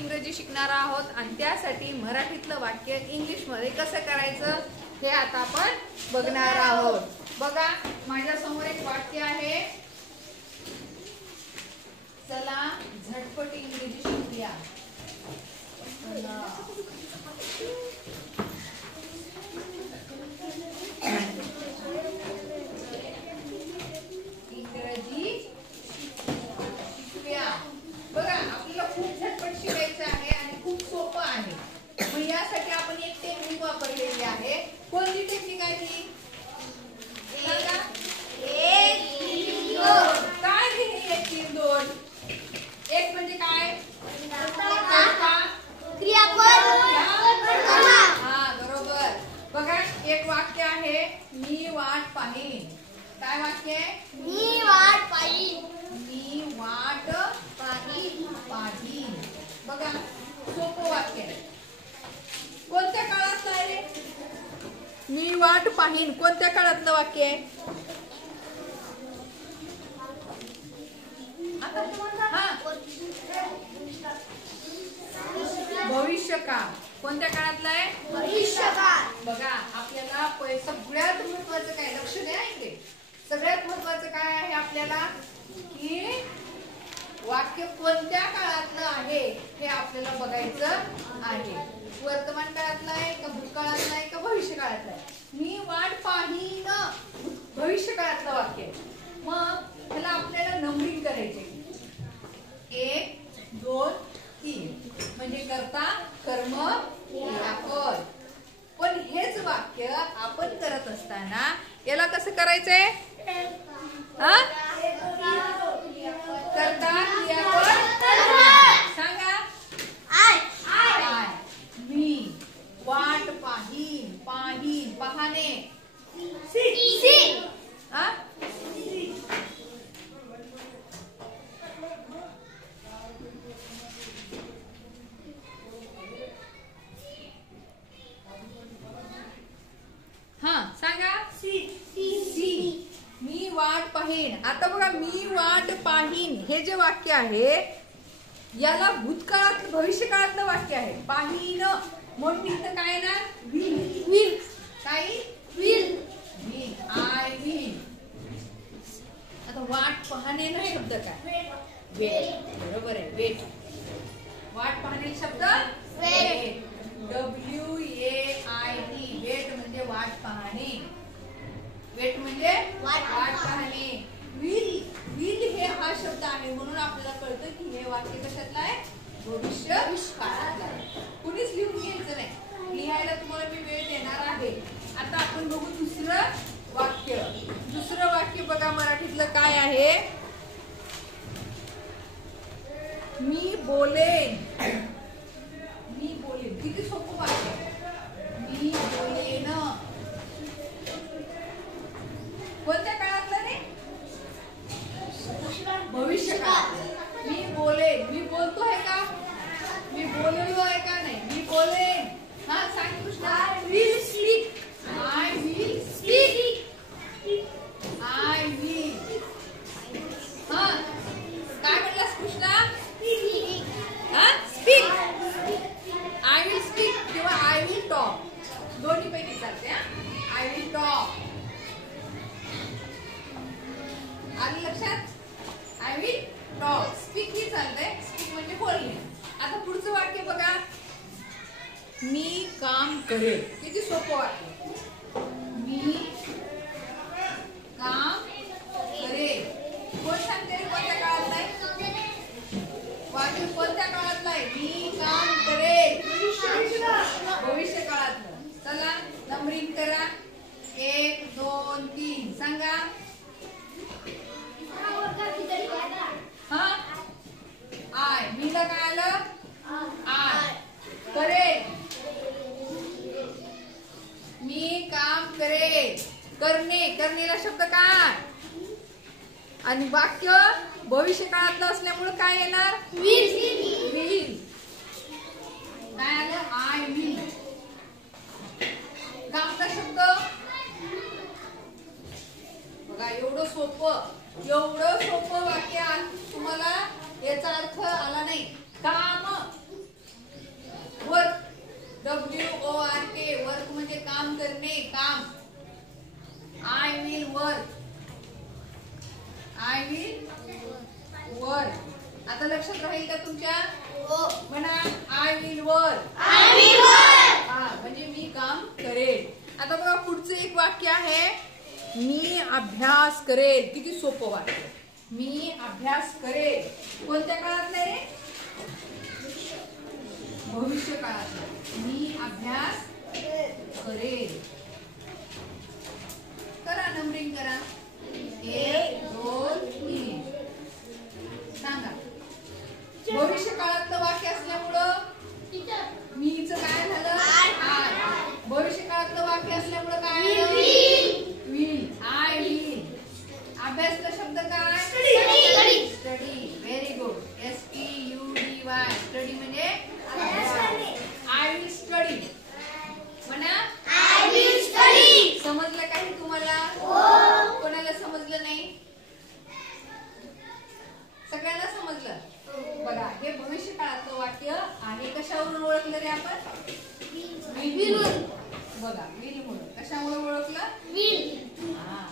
इंग्रजी शिकणार आहोत आणि त्यासाठी मराठीतलं वाक्य इंग्लिश मध्ये कसं करायचं हे आता आपण बघणार आहोत। बघा माझ्या समोर एक वाक्य आहे, चला झटपट इंग्रजी शिकूया। इंग्रजी शिकूया। बघा आपल्याला खूप झटपट शिकायचं आहे आणि खूप सोपं आहे। मग यासाठी आपण एक टेक्निक वापरलेली आहे। कोणती टेक्निक आहे ती? सांगा। 1 3 2। काय हे 1 3 2? एक म्हणजे काय? क्रियापद। हा बरोबर। बघा एक वाक्य आहे, मी वाट पाहीन। काय वाक्य आहे? मी वाट पाहीन। मी वाट पाहीन। बघा सोपं वाक्य आहे। कोणत्या काळातलं आहे रे? मी वाट पाहीन कोणत्या काळातलं वाक्य आहे? भविष्यकाळ। कोणत्या काळातलं आहे? भविष्यकाळ। बघा आपल्याला सगळ्यात महत्वाचं काय, लक्ष द्या इथे, सगळ्यात महत्वाचं काय आहे आपल्याला की वाक्य कोणत्या काळातलं आहे हे आपल्याला बघायचं आहे। वर्तमान काळातलं आहे का भूतकाळातलं आहे का भविष्य काळातलं आहे? मी वाट पाहीन भविष्य काळातलं वाक्य आहे। मग त्याला आपल्याला नंबरिंग करायचे, 1 2 3 म्हणजे कर्ता कर्म क्रियापद। पण हेच वाक्य आपण करत असताना याला कसं करायचंय? कर्ता क्रियापद सांगा। आय मी वाट पाहीन पाहीन पाहणे सांगा। मी वाट पाहीन। आता बघा मी वाट पाहीन हे जे वाक्य आहे याला भूतकाळातलं भविष्य काळातलं वाक्य आहे। पाहीन म्हणून इथं काय ना विल काय विल आय विल। आता वाट पाहणे ना शब्द काय? वेट। बरोबर आहे वेट। वाट पाहणे शब्द वेट WAIT वेट म्हणजे वाट पाहणे। वेट म्हणजे वाट पाहणे। विल हे हा शब्द आहे म्हणून आपल्याला कळतं की हे वाक्य कशातलं आहे? भविष्य काळातलं आहे। कुणीच लिहून घ्यायचं नाही, लिहायला तुम्हाला मी वेळ देणार आहे। आता आपण बघू दुसरं वाक्य। दुसरं वाक्य बघा मराठीतलं काय आहे? मी बोलेन। मी बोलेन किती सोपं वाक्य आहे। मी बोलेन कोणत्या काळातलं रे? भविष्य काळात। मी बोलेन मी बोलतो आहे का? मी बोललो आहे का नाही? मी बोलेन। हा सांग Krishna. I will speak. I will speak. I will हा काय म्हणलास Krishna? Speak. I will speak किंवा आय विल टॉक दोन्ही पैकी चालते। आय विल टॉक आलं लक्षात? I will talk. स्पीक ही चालतंय, स्पीक म्हणजे बोलणे। आता पुढचं वाक्य बघा, मी काम करेल। किती सोपं वाक्य। मी काम करेल कोण सांगते कोणत्या काळातलं आहे? वाक्य कोणत्या काळातलं आहे? मी काम करेल भविष्य काळातलं। चला नंबरिंग करा, 1 2 3 सांगा। आय मीला काय आलं? आय करेल। मी काम करेल करणे करणेला शब्द काय? आणि वाक्य भविष्य काळातलं असल्यामुळे काय येणार? विल। काय आलं? I will. कामचा शब्द बघा एवढं सोपं वाक्य तुम्हाला याचा अर्थ आला नाही। काम WORK वर्क म्हणजे काम करणे, काम. I will work. I will work. आता लक्षात राहील का तुमच्या? म्हणा आय विल वर्क. हा म्हणजे मी काम करेल. आता बघा पुढचं एक वाक्य आहे, मी अभ्यास करेल. किती सोपं वाक्य. मी अभ्यास करेल. कोणत्या काळात नाही? भविष्य काळात. मी अभ्यास करेल. करा, नंबरिंग करा. 1 2 3. सांगा. भविष्य काळातलं वाक्य असल्यामुळं मीचं काय झालं? आय. भविष्य काळातलं वाक्य असल्यामुळं काय आलं? विल. I will. अभ्यासचा शब्द काय? Study. Very good. STUDY. Study म्हणजे आय विल स्टडी. म्हणा समजलं काही तुम्हाला? कोणाला समजलं नाही? सगळ्यांना समजलं? बघा हे भविष्य काळातलं वाक्य आहे. कशावरून ओळखलं रे आपण? विल. बघा विल म्हणून. कशामुळे ओळखलं? हा.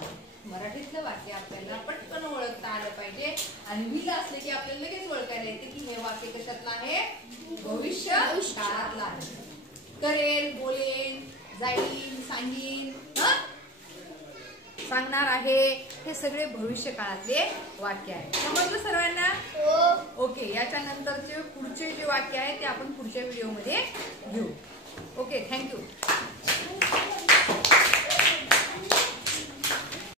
मराठीतलं वाक्य आपल्याला पटकन ओळखता आलं पाहिजे. आणि विल असले की आपल्याला लगेच ओळखायला येते की हे वाक्य कशातलं आहे? भविष्य काळातलं आहे. करेल, बोलेल, जाईल, सांगीन, सांगणार आहे, हे सगळे भविष्य काळातले वाक्य आहे. समजलं सर्वांना? ओके. याच्या नंतरचे पुढचे जे वाक्य आहे ते आपण पुढच्या व्हिडिओमध्ये घेऊ. ओके. थँक्यू.